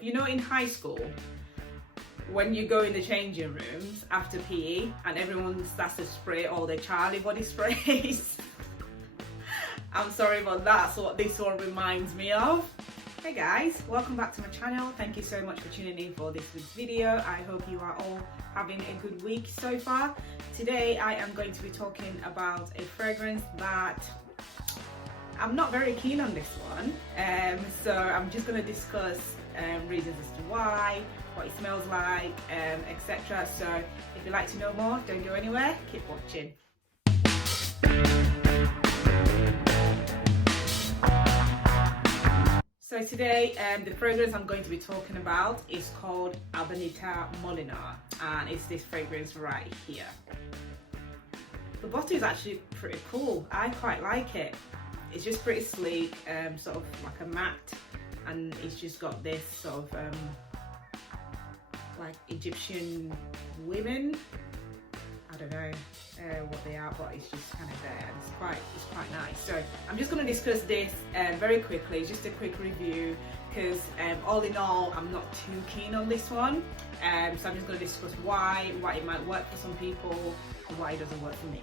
You know, in high school, when you go in the changing rooms after PE and everyone starts to spray all their Charlie body sprays. I'm sorry, but that's what this one reminds me of. Hey guys, welcome back to my channel. Thank you so much for tuning in for this week's video. I hope you are all having a good week so far. Today I am going to be talking about a fragrance that I'm not very keen on this one. So I'm just going to discuss reasons as to why, what it smells like, etc. So if you'd like to know more, don't go anywhere, keep watching. So today, the fragrance I'm going to be talking about is called Habanita Molinard, and it's this fragrance right here. The bottle is actually pretty cool. I quite like it. It's just pretty sleek, sort of like a matte, and it's just got this sort of like Egyptian women. I don't know what they are, but it's just kind of there. It's quite nice. So I'm just going to discuss this very quickly, just a quick review, because all in all, I'm not too keen on this one. So I'm just going to discuss why it might work for some people and why it doesn't work for me.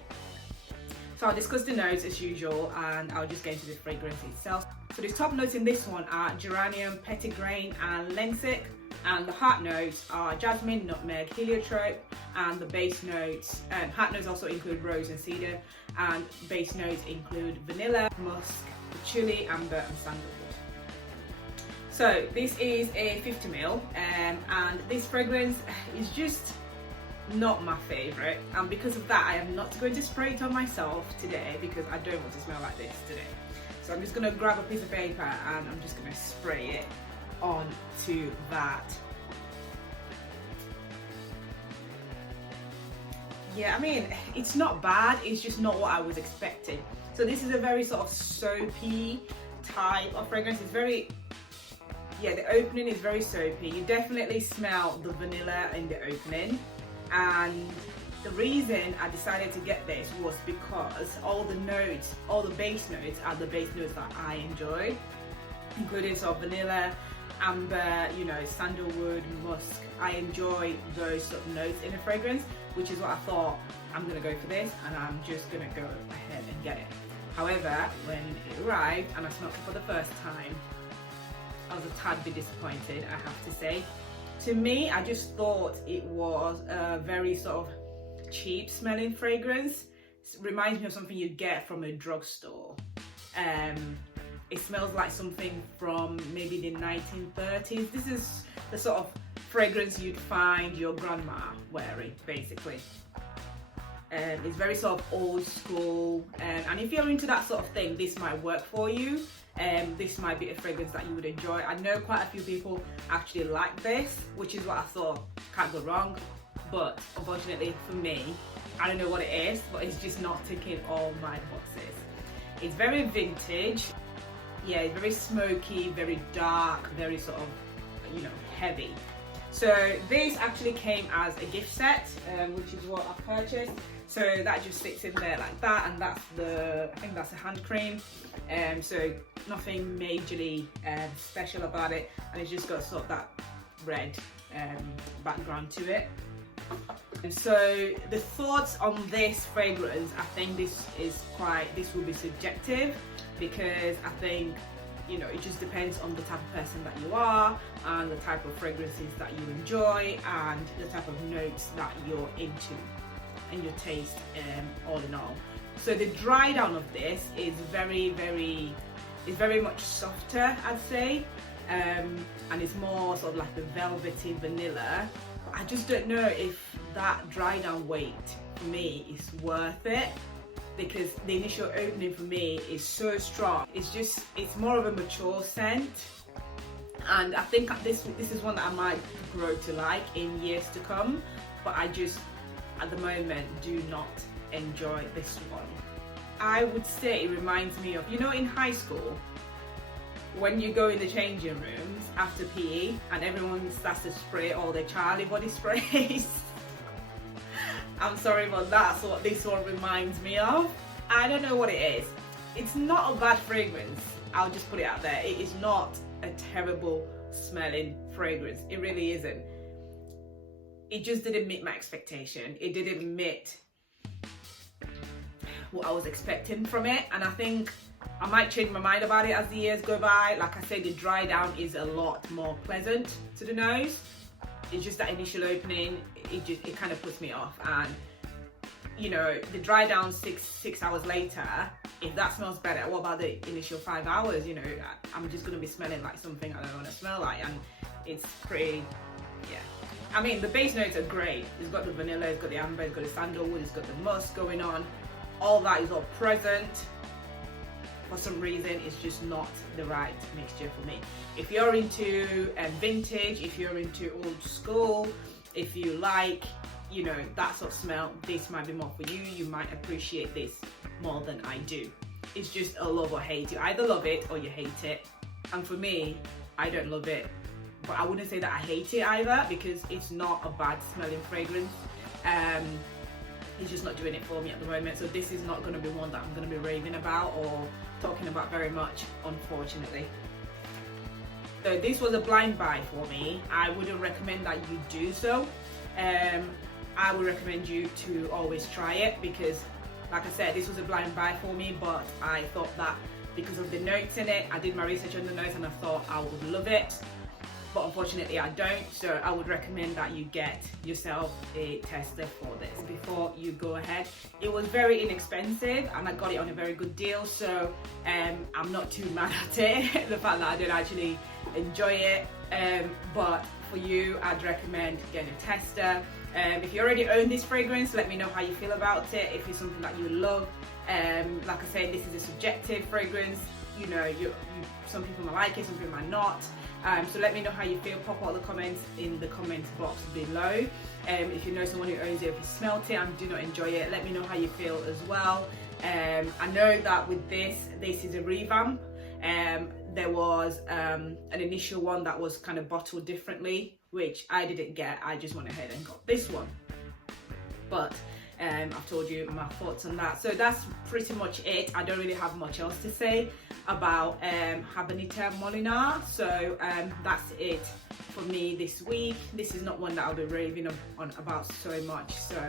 So I'll discuss the notes as usual, and I'll just get into the fragrance itself. So the top notes in this one are Geranium, Petitgrain and Lentsik, and the heart notes are Jasmine, Nutmeg, Heliotrope, and the base notes, heart notes also include Rose and Cedar, and base notes include Vanilla, Musc, Patchoulli, Amber and Sandalwood. So this is a 50ml, and this fragrance is just not my favourite, and because of that I am not going to spray it on myself today because I don't want to smell like this today. So I'm just going to grab a piece of paper and I'm just going to spray it onto that. Yeah, I mean, it's not bad, it's just not what I was expecting. So this is a very sort of soapy type of fragrance. It's very, yeah, the opening is very soapy. You definitely smell the vanilla in the opening. And the reason I decided to get this was because all the notes, all the base notes are the base notes that I enjoy, including sort of vanilla, amber, you know, sandalwood, musk. I enjoy those sort of notes in a fragrance, which is what I thought, I'm gonna go for this and I'm just gonna go ahead and get it. However, when it arrived and I smelled it for the first time, I was a tad bit disappointed, I have to say. To me, I just thought it was a very sort of cheap smelling fragrance. It reminds me of something you get from a drugstore. It smells like something from maybe the 1930s. This is the sort of fragrance you'd find your grandma wearing, basically. It's very sort of old school, and if you're into that sort of thing, this might work for you. This might be a fragrance that you would enjoy. I know quite a few people actually like this, which is what I thought, can't go wrong. But unfortunately for me, I don't know what it is, but it's just not ticking all my boxes. It's very vintage. Yeah, it's very smoky, very dark, very sort of, you know, heavy. So this actually came as a gift set, which is what I purchased. So that just sits in there like that, and that's the, I think that's a hand cream. So nothing majorly special about it, and it's just got sort of that red background to it. And so the thoughts on this fragrance, I think this will be subjective, because I think, you know, it just depends on the type of person that you are and the type of fragrances that you enjoy and the type of notes that you're into and your taste, all in all. So the dry down of this is very much softer, I'd say, and it's more sort of like the velvety vanilla. But I just don't know if that dry down weight for me is worth it, because the initial opening for me is so strong. It's more of a mature scent, and I think this is one that I might grow to like in years to come, but I just at the moment do not enjoy this one. I would say it reminds me of, you know, in high school when you go in the changing rooms after PE and everyone starts to spray all their Charlie body sprays. I'm sorry, but that's what this one reminds me of. I don't know what it is. It's not a bad fragrance, I'll just put it out there. It is not a terrible smelling fragrance. It really isn't. It just didn't meet my expectation. It didn't meet what I was expecting from it, and I think I might change my mind about it as the years go by. Like I said, the dry down is a lot more pleasant to the nose. It's just that initial opening, it kind of puts me off. And you know, the dry down six hours later, if that smells better, what about the initial 5 hours? You know, I'm just gonna be smelling like something I don't want to smell like, and it's pretty, yeah. I mean, the base notes are great. It's got the vanilla, it's got the amber, it's got the sandalwood, it's got the musk going on. All that is all present. For some reason, it's just not the right mixture for me. If you're into vintage, if you're into old school, if you like, you know, that sort of smell, this might be more for you. You might appreciate this more than I do. It's just a love or hate. You either love it or you hate it. And for me, I don't love it. But I wouldn't say that I hate it either, because it's not a bad smelling fragrance. It's just not doing it for me at the moment. So this is not going to be one that I'm going to be raving about or talking about very much, unfortunately. So this was a blind buy for me. I wouldn't recommend that you do so. I would recommend you to always try it, because like I said, this was a blind buy for me, but I thought that because of the notes in it, I did my research on the notes and I thought I would love it. But unfortunately I don't, so I would recommend that you get yourself a tester for this before you go ahead. It was very inexpensive and I got it on a very good deal, so I'm not too mad at it, the fact that I didn't actually enjoy it. But for you, I'd recommend getting a tester. If you already own this fragrance, let me know how you feel about it, if it's something that you love. Like I said, this is a subjective fragrance. You know, some people might like it, some people might not. So let me know how you feel. Pop all the comments in the comments box below. If you know someone who owns it, if you smelt it and do not enjoy it, let me know how you feel as well. I know that with this is a revamp. There was an initial one that was kind of bottled differently, which I didn't get. I just went ahead and got this one. But I've told you my thoughts on that. So that's pretty much it. I don't really have much else to say about Habanita Molinard. So that's it for me this week. This is not one that I'll be raving on about so much. So,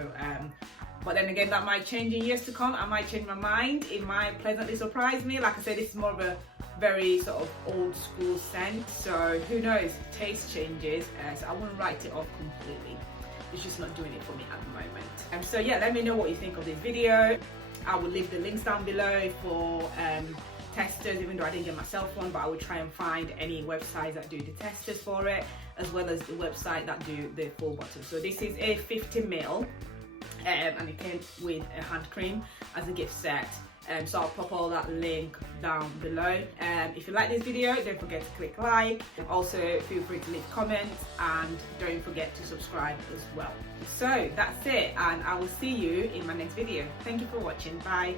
but then again, that might change in years to come. I might change my mind. It might pleasantly surprise me. Like I said, this is more of a very sort of old school scent. So who knows? Taste changes. So I wouldn't write it off completely. It's just not doing it for me at the moment. So yeah, let me know what you think of this video. I will leave the links down below for testers, even though I didn't get myself one, but I will try and find any websites that do the testers for it, as well as the website that do the full bottle. So this is a 50 ml, and it came with a hand cream as a gift set. So I'll pop all that link down below. If you like this video, don't forget to click like. Also, feel free to leave comments and don't forget to subscribe as well. So that's it, and I will see you in my next video. Thank you for watching. Bye.